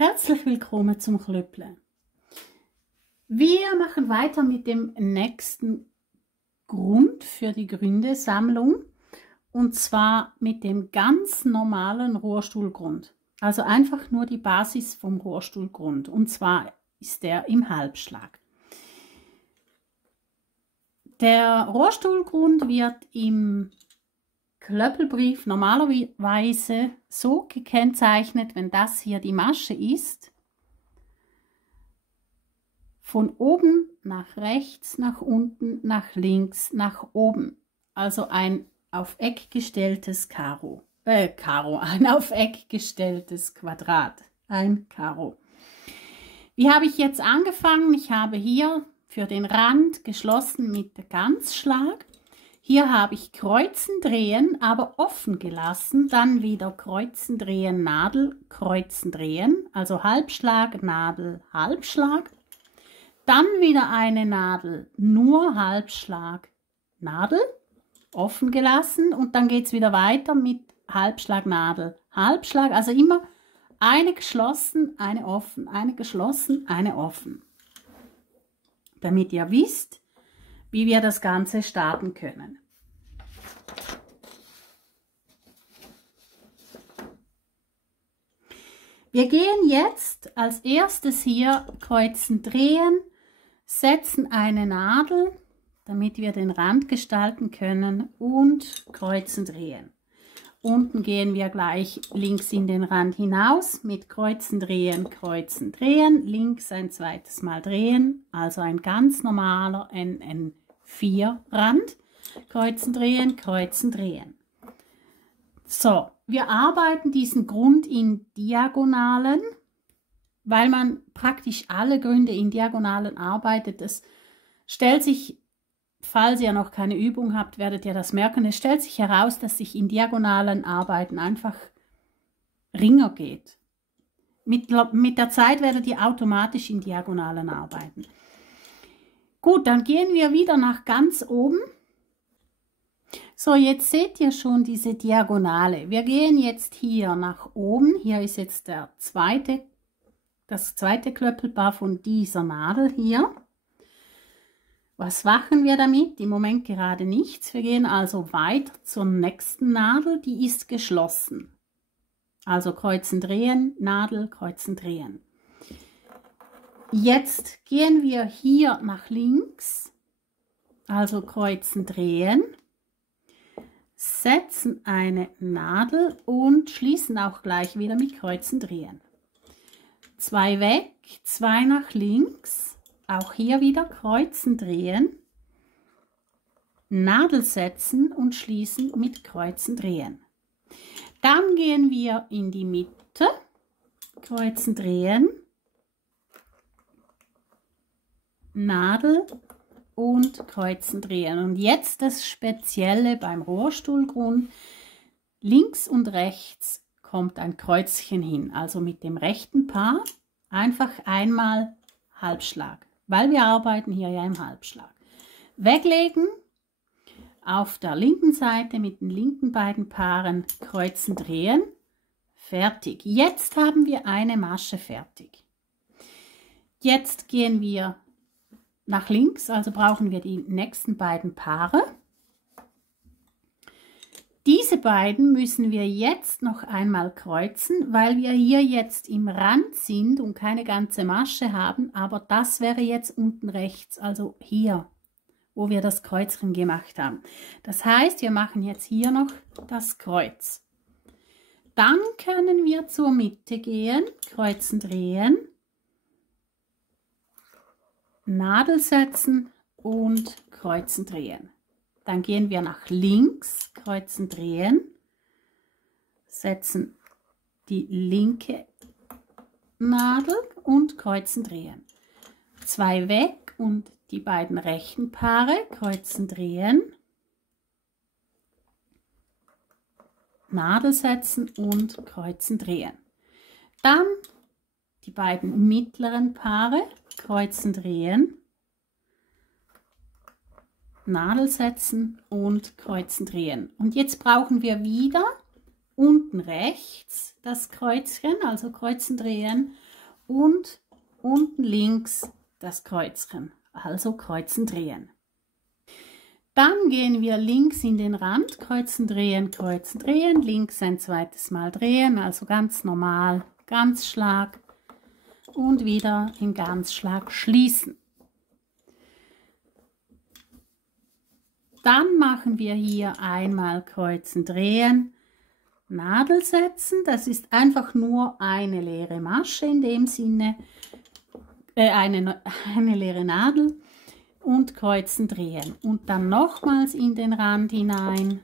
Herzlich willkommen zum Klöpple. Wir machen weiter mit dem nächsten Grund für die Gründesammlung und zwar mit dem ganz normalen Rohrstuhlgrund. Also einfach nur die Basis vom Rohrstuhlgrund und zwar ist der im Halbschlag. Der Rohrstuhlgrund wird im Klöppelbrief normalerweise so gekennzeichnet, wenn das hier die Masche ist, von oben nach rechts, nach unten, nach links, nach oben. Also ein auf Eck gestelltes ein auf Eck gestelltes Quadrat, ein Karo. Wie habe ich jetzt angefangen? Ich habe hier für den Rand geschlossen mit Ganzschlag. Hier habe ich Kreuzen, Drehen, aber offen gelassen, dann wieder Kreuzen, Drehen, Nadel, Kreuzen, Drehen, also Halbschlag, Nadel, Halbschlag. Dann wieder eine Nadel, nur Halbschlag, Nadel, offen gelassen und dann geht es wieder weiter mit Halbschlag, Nadel, Halbschlag, also immer eine geschlossen, eine offen, eine geschlossen, eine offen. Damit ihr wisst, wie wir das Ganze starten können. Wir gehen jetzt als erstes hier Kreuzen, Drehen, setzen eine Nadel, damit wir den Rand gestalten können und Kreuzen, Drehen. Unten gehen wir gleich links in den Rand hinaus mit Kreuzen, Drehen, links ein zweites Mal drehen, also ein ganz normaler NN4 Rand, Kreuzen, Drehen. So, wir arbeiten diesen Grund in Diagonalen, weil man praktisch alle Gründe in Diagonalen arbeitet. Es stellt sich, falls ihr noch keine Übung habt, werdet ihr das merken, es stellt sich heraus, dass sich in Diagonalen Arbeiten einfach ringer geht. Mit der Zeit werdet ihr automatisch in Diagonalen arbeiten. Gut, dann gehen wir wieder nach ganz oben. So, jetzt seht ihr schon diese Diagonale. Wir gehen jetzt hier nach oben. Hier ist jetzt das zweite Klöppelpaar von dieser Nadel hier. Was machen wir damit? Im Moment gerade nichts. Wir gehen also weiter zur nächsten Nadel, die ist geschlossen. Also Kreuzen, Drehen, Nadel, Kreuzen, Drehen. Jetzt gehen wir hier nach links, also Kreuzen, Drehen, setzen eine Nadel und schließen auch gleich wieder mit Kreuzen, Drehen. 2 weg, 2 nach links. Auch hier wieder Kreuzen, Drehen, Nadel setzen und schließen mit Kreuzen, Drehen. Dann gehen wir in die Mitte, Kreuzen, Drehen, Nadel und Kreuzen, Drehen. Und jetzt das Spezielle beim Rohrstuhlgrund. Links und rechts kommt ein Kreuzchen hin, also mit dem rechten Paar einfach einmal Halbschlag. Weil wir arbeiten hier ja im Halbschlag. Weglegen, auf der linken Seite mit den linken beiden Paaren Kreuzen, Drehen, fertig. Jetzt haben wir eine Masche fertig. Jetzt gehen wir nach links, also brauchen wir die nächsten beiden Paare. Diese beiden müssen wir jetzt noch einmal kreuzen, weil wir hier jetzt im Rand sind und keine ganze Masche haben, aber das wäre jetzt unten rechts, also hier, wo wir das Kreuzchen gemacht haben. Das heißt, wir machen jetzt hier noch das Kreuz. Dann können wir zur Mitte gehen, Kreuzen, Drehen, Nadel setzen und Kreuzen, Drehen. Dann gehen wir nach links, Kreuzen, Drehen, setzen die linke Nadel und Kreuzen, Drehen. 2 weg und die beiden rechten Paare, Kreuzen, Drehen, Nadel setzen und Kreuzen, Drehen. Dann die beiden mittleren Paare, Kreuzen, Drehen, Nadel setzen und Kreuzen, Drehen. Und jetzt brauchen wir wieder unten rechts das Kreuzchen, also Kreuzen, Drehen und unten links das Kreuzchen, also kreuzen, drehen. Dann gehen wir links in den Rand, kreuzen, drehen, links ein zweites Mal drehen, also ganz normal, Ganzschlag und wieder im Ganzschlag schließen. Dann machen wir hier einmal kreuzen, drehen, Nadel setzen. Das ist einfach nur eine leere Masche in dem Sinne, eine leere Nadel und kreuzen, drehen. Und dann nochmals in den Rand hinein.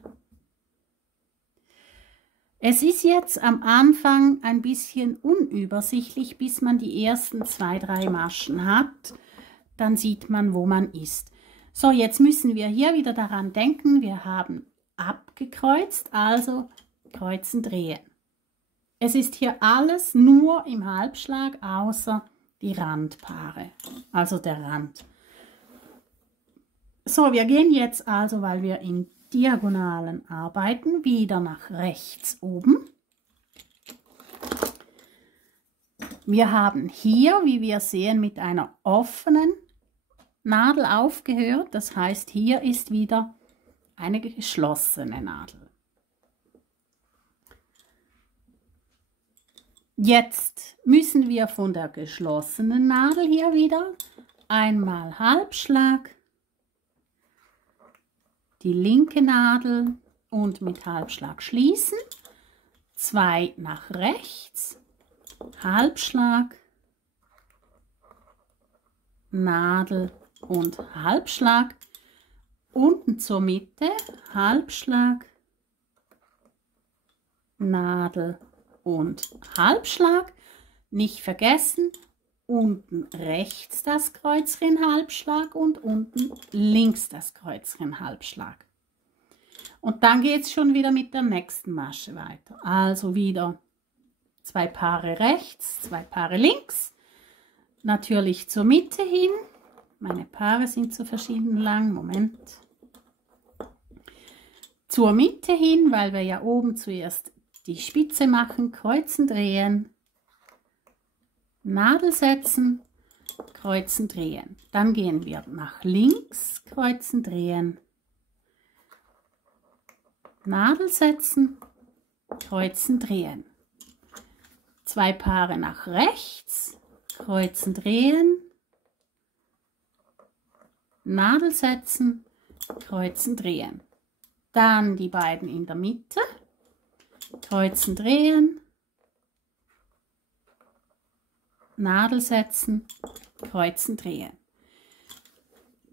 Es ist jetzt am Anfang ein bisschen unübersichtlich, bis man die ersten 2, 3 Maschen hat. Dann sieht man, wo man ist. So, jetzt müssen wir hier wieder daran denken, wir haben abgekreuzt, also kreuzen, drehen. Es ist hier alles nur im Halbschlag, außer die Randpaare, also der Rand. So, wir gehen jetzt also, weil wir in Diagonalen arbeiten, wieder nach rechts oben. Wir haben hier, wie wir sehen, mit einer offenen Nadel aufgehört. Das heißt, hier ist wieder eine geschlossene Nadel. Jetzt müssen wir von der geschlossenen Nadel hier wieder einmal Halbschlag, die linke Nadel und mit Halbschlag schließen, 2 nach rechts, Halbschlag, Nadel und Halbschlag, unten zur Mitte, Halbschlag, Nadel und Halbschlag. Nicht vergessen, unten rechts das Kreuzchen Halbschlag und unten links das Kreuzchen Halbschlag. Und dann geht es schon wieder mit der nächsten Masche weiter. Also wieder 2 Paare rechts, 2 Paare links. Natürlich zur Mitte hin. Meine Paare sind zu verschieden lang. Moment. Zur Mitte hin, weil wir ja oben zuerst die Spitze machen, kreuzen, drehen, Nadel setzen, kreuzen, drehen. Dann gehen wir nach links, kreuzen, drehen, Nadel setzen, kreuzen, drehen. 2 Paare nach rechts, kreuzen, drehen, Nadel setzen, kreuzen, drehen. Dann die beiden in der Mitte, kreuzen, drehen, Nadel setzen, kreuzen, drehen.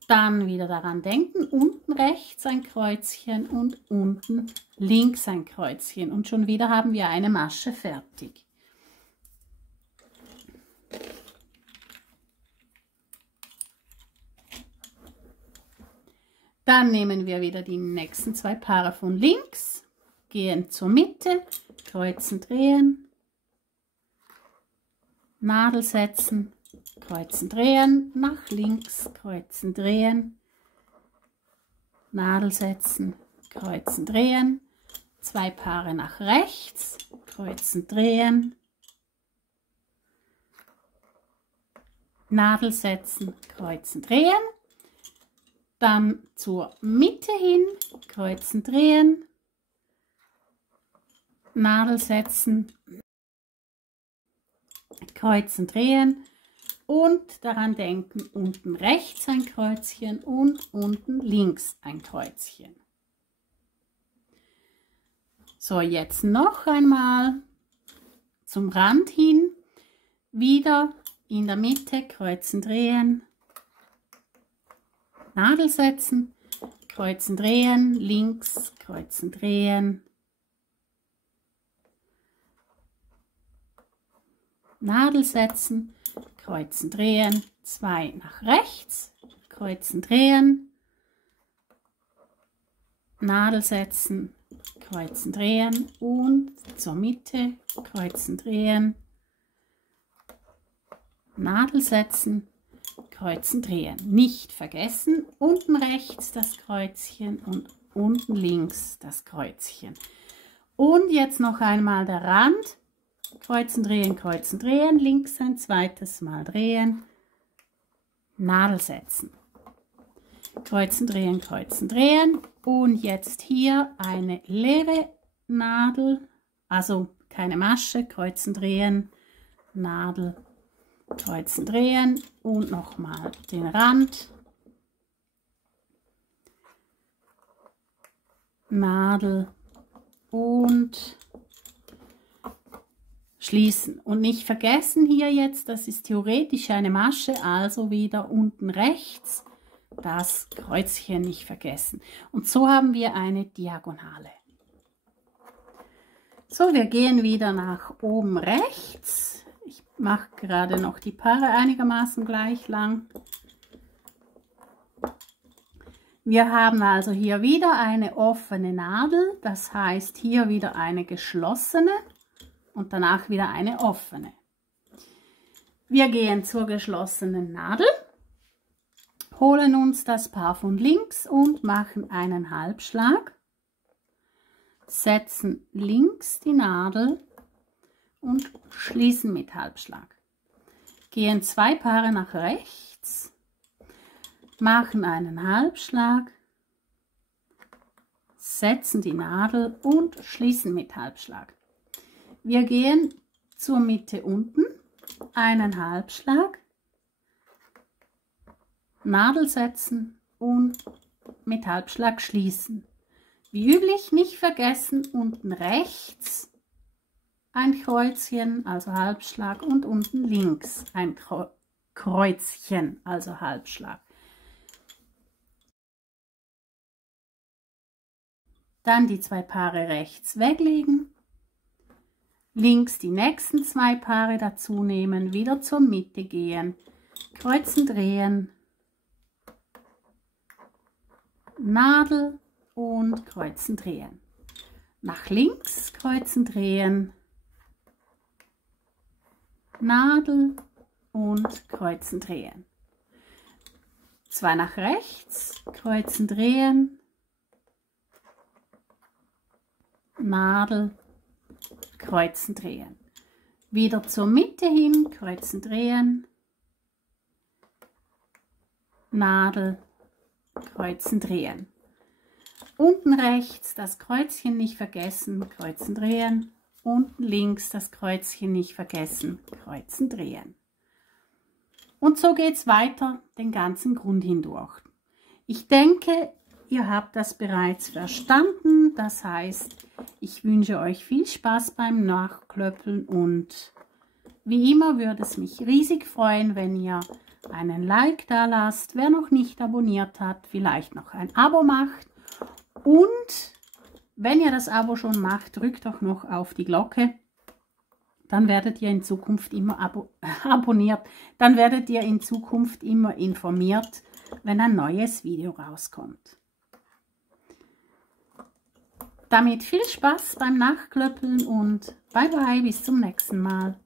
Dann wieder daran denken, unten rechts ein Kreuzchen und unten links ein Kreuzchen. Und schon wieder haben wir eine Masche fertig. Dann nehmen wir wieder die nächsten 2 Paare von links, gehen zur Mitte, kreuzen, drehen, Nadel setzen, kreuzen, drehen, nach links, kreuzen, drehen, Nadel setzen, kreuzen, drehen, 2 Paare nach rechts, kreuzen, drehen, Nadel setzen, kreuzen, drehen, dann zur Mitte hin, kreuzen, drehen, Nadel setzen, kreuzen, drehen und daran denken, unten rechts ein Kreuzchen und unten links ein Kreuzchen. So, jetzt noch einmal zum Rand hin, wieder in der Mitte kreuzen, drehen, Nadel setzen, kreuzen, drehen, links, kreuzen, drehen, Nadel setzen, kreuzen, drehen, 2 nach rechts, kreuzen, drehen, Nadel setzen, kreuzen, drehen und zur Mitte, kreuzen, drehen, Nadel setzen, kreuzen, drehen. Nicht vergessen, unten rechts das Kreuzchen und unten links das Kreuzchen. Und jetzt noch einmal der Rand, kreuzen, drehen, links ein zweites Mal drehen, Nadel setzen, kreuzen, drehen und jetzt hier eine leere Nadel, also keine Masche, kreuzen, drehen, Nadel, kreuzen, drehen und nochmal den Rand, Nadel und schließen. Und nicht vergessen hier jetzt, das ist theoretisch eine Masche, also wieder unten rechts das Kreuzchen nicht vergessen. Und so haben wir eine Diagonale. So, wir gehen wieder nach oben rechts. Ich mache gerade noch die Paare einigermaßen gleich lang. Wir haben also hier wieder eine offene Nadel, das heißt hier wieder eine geschlossene und danach wieder eine offene. Wir gehen zur geschlossenen Nadel, holen uns das Paar von links und machen einen Halbschlag, setzen links die Nadel und schließen mit Halbschlag. Gehen 2 Paare nach rechts, machen einen Halbschlag, setzen die Nadel und schließen mit Halbschlag. Wir gehen zur Mitte unten, einen Halbschlag, Nadel setzen und mit Halbschlag schließen. Wie üblich nicht vergessen, unten rechts ein Kreuzchen, also Halbschlag, und unten links ein Kreuzchen, also Halbschlag. Dann die 2 Paare rechts weglegen, links die nächsten 2 Paare dazu nehmen, wieder zur Mitte gehen, kreuzen, drehen, Nadel und kreuzen, drehen. Nach links kreuzen, drehen, Nadel und kreuzen, drehen. 2 nach rechts, kreuzen, drehen, Nadel, kreuzen, drehen. Wieder zur Mitte hin, kreuzen, drehen, Nadel, kreuzen, drehen. Unten rechts das Kreuzchen nicht vergessen, kreuzen, drehen. Unten links das Kreuzchen nicht vergessen, kreuzen, drehen. Und so geht es weiter den ganzen Grund hindurch. Ich denke, ihr habt das bereits verstanden. Das heißt, ich wünsche euch viel Spaß beim Nachklöppeln und wie immer würde es mich riesig freuen, wenn ihr einen Like da lasst. Wer noch nicht abonniert hat, vielleicht noch ein Abo macht. Und wenn ihr das Abo schon macht, drückt doch noch auf die Glocke. Dann werdet ihr in Zukunft immer abonniert. Dann werdet ihr in Zukunft immer informiert, wenn ein neues Video rauskommt. Damit viel Spaß beim Nachklöppeln und bye bye, bis zum nächsten Mal.